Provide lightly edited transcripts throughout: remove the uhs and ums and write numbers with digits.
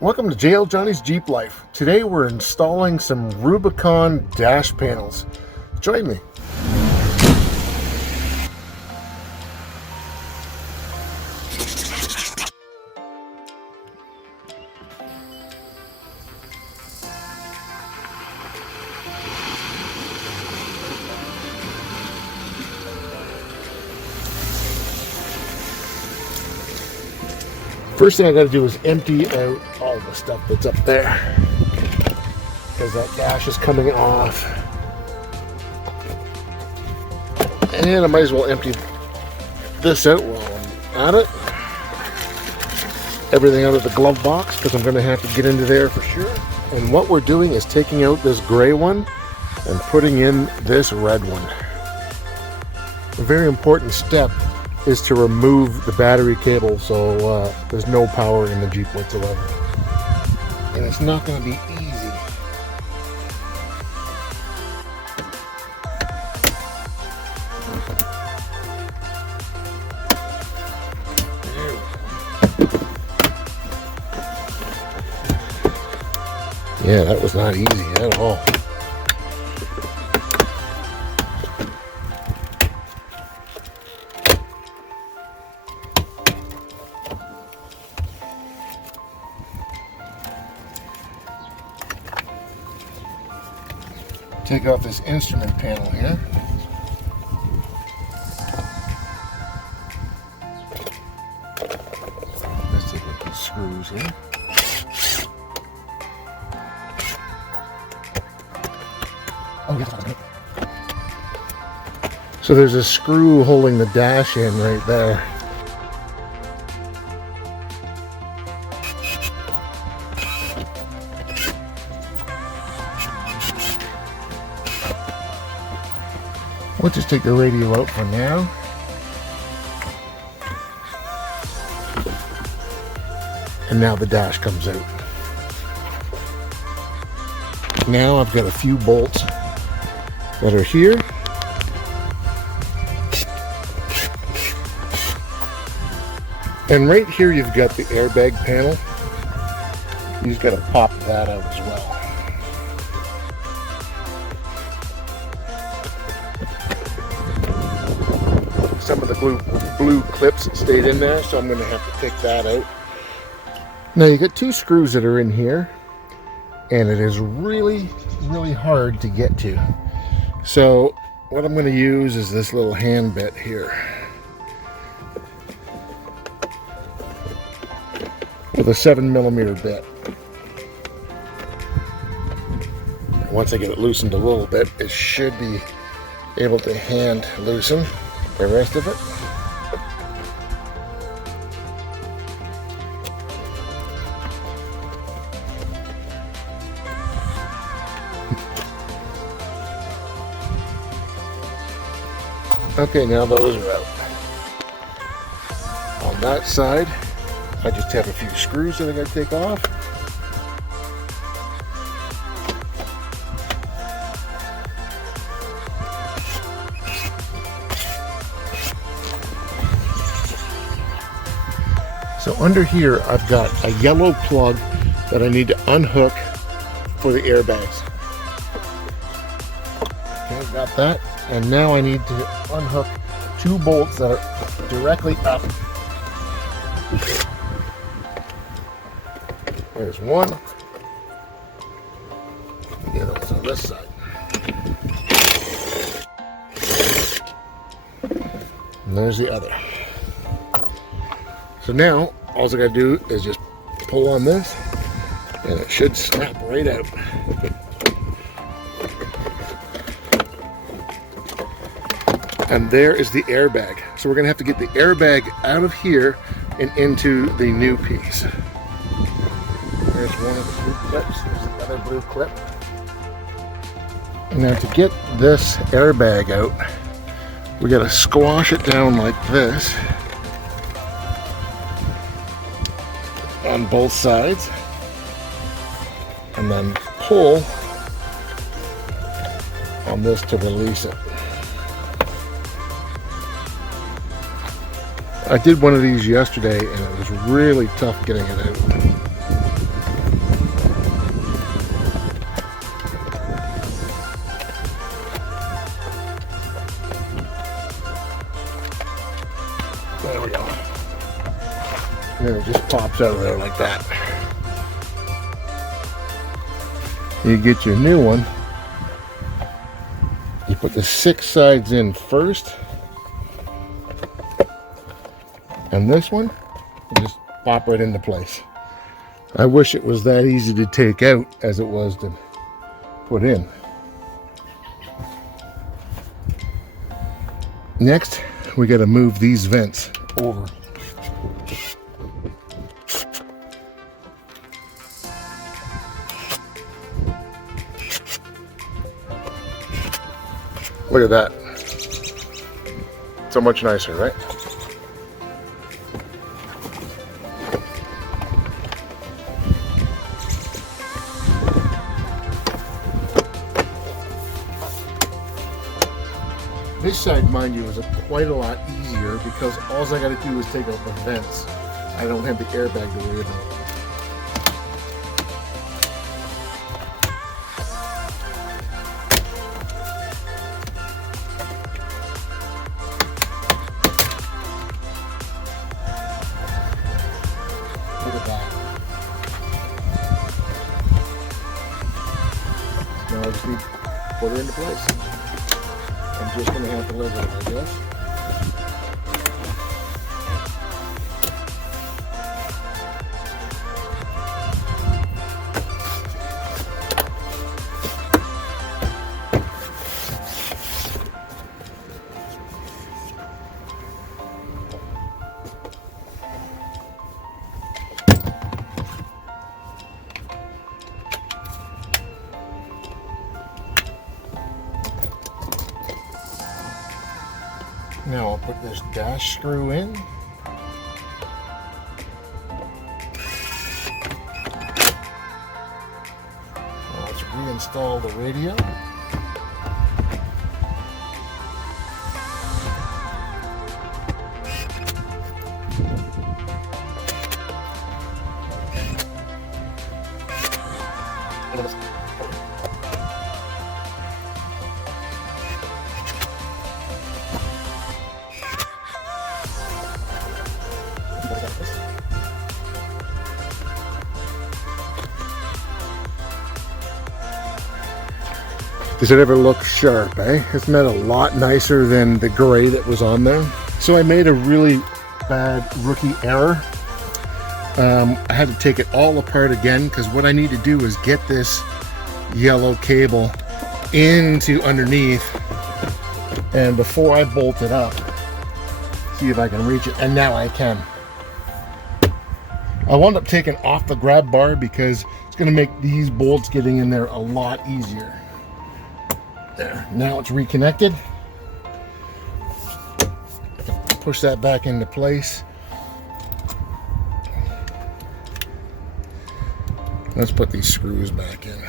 Welcome to JL Johnny's Jeep Life. Today we're installing some Rubicon dash panels. Join me. First thing I got to do is empty out all the stuff that's up there, because that dash is coming off. And I might as well empty this out while I'm at it. Everything out of the glove box, because I'm going to have to get into there for sure. And what we're doing is taking out this gray one and putting in this red one. A very important step is to remove the battery cable, so there's no power in the Jeep whatsoever. And it's not going to be easy. Yeah, that was not easy at all. Take off this instrument panel here. Let's take out these screws here. Oh, yes. So there's a screw holding the dash in right there. We'll just take the radio out for now. And now the dash comes out. Now I've got a few bolts that are here. And right here you've got the airbag panel. You just got to pop that out as well. Some of the blue clips stayed in there, so I'm going to have to take that out. Now you got two screws that are in here, and it is really hard to get to. So what I'm going to use is this little hand bit here with a 7mm bit. Once I get it loosened a little bit, it should be able to hand loosen the rest of it. Okay, now those are out. On that side, I just have a few screws that I gotta take off. So under here, I've got a yellow plug that I need to unhook for the airbags. Okay, got that. And now I need to unhook two bolts that are directly up. There's one. The other one's on this side. And there's the other. So now, all I gotta do is just pull on this, and it should snap right out. And there is the airbag. So we're gonna have to get the airbag out of here and into the new piece. There's one of the blue clips, there's the other blue clip. And now to get this airbag out, we gotta squash it down like this on both sides, and then pull on this to release it. I did one of these yesterday and it was really tough getting it out. pops out of there like that. You get your new one. You put the 6 sides in first, and this one will just pop right into place. I wish it was that easy to take out as it was to put in. Next, we got to move these vents over. Look at that. So much nicer, right? This side, mind you, is quite a lot easier because all I got to do is take out the vents. I don't have the airbag to worry about. Look at that. Now I just need to put her into place. I'm just going to have to live with it, I guess. Now I'll put this dash screw in. Now let's reinstall the radio. Does it ever look sharp, eh? Isn't that a lot nicer than the gray that was on there? So I made a really bad rookie error. I had to take it all apart again because what I need to do is get this yellow cable into underneath, and before I bolt it up, see if I can reach it, and now I can. I wound up taking off the grab bar because it's going to make these bolts getting in there a lot easier. There, now it's reconnected. Push that back into place. Let's put these screws back in.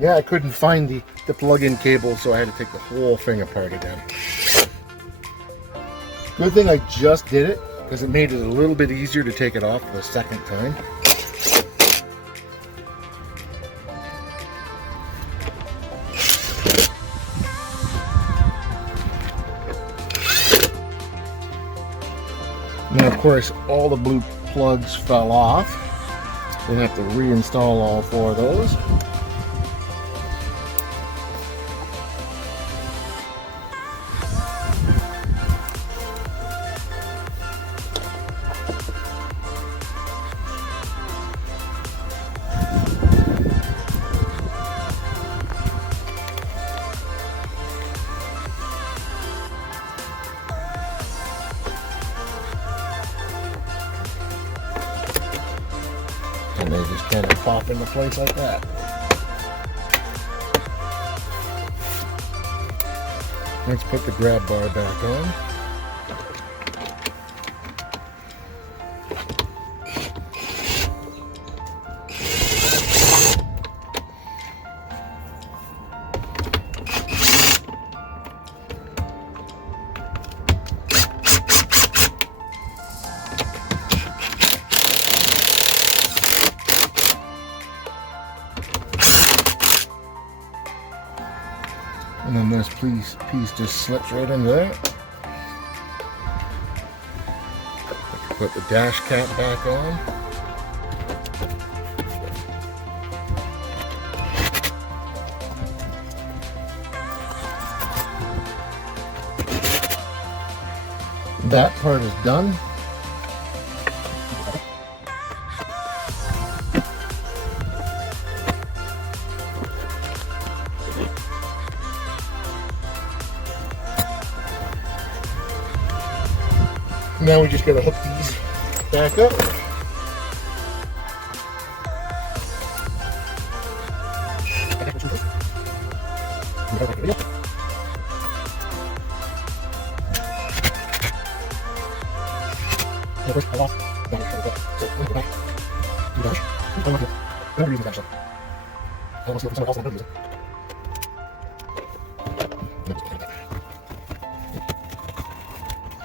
Yeah, I couldn't find the plug-in cable, so I had to take the whole thing apart again. Good thing I just did it, because it made it a little bit easier to take it off the second time. Now, of course, all the blue plugs fell off. We're going to have to reinstall all 4 of those. And they just kind of pop into place like that. Let's put the grab bar back on. And then this piece just slips right into there. I can put the dash cap back on. That part is done. Now we just gotta hook these back up.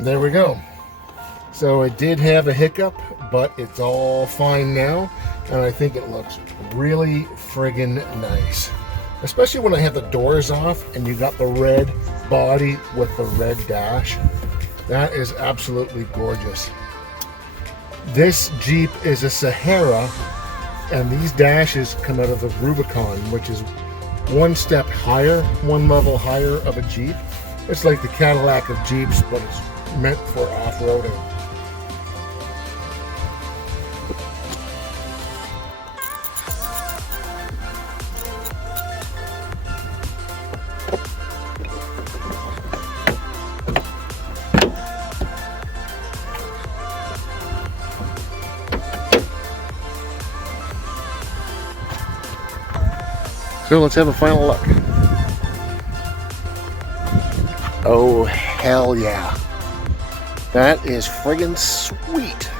There we go. So it did have a hiccup, but it's all fine now, and I think it looks really friggin' nice. Especially when I have the doors off and you got the red body with the red dash. That is absolutely gorgeous. This Jeep is a Sahara, and these dashes come out of the Rubicon, which is one step higher, one level higher of a Jeep. It's like the Cadillac of Jeeps, but it's meant for off-roading. So let's have a final look. Oh, hell yeah. That is friggin' sweet.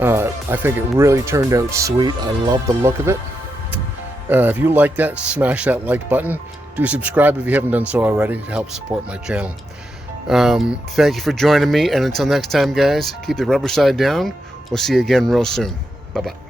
I think it really turned out sweet. I love the look of it. If you like that, smash that like button. Do subscribe if you haven't done so already to help support my channel. Thank you for joining me, and until next time, guys, keep the rubber side down. We'll see you again real soon. Bye-bye.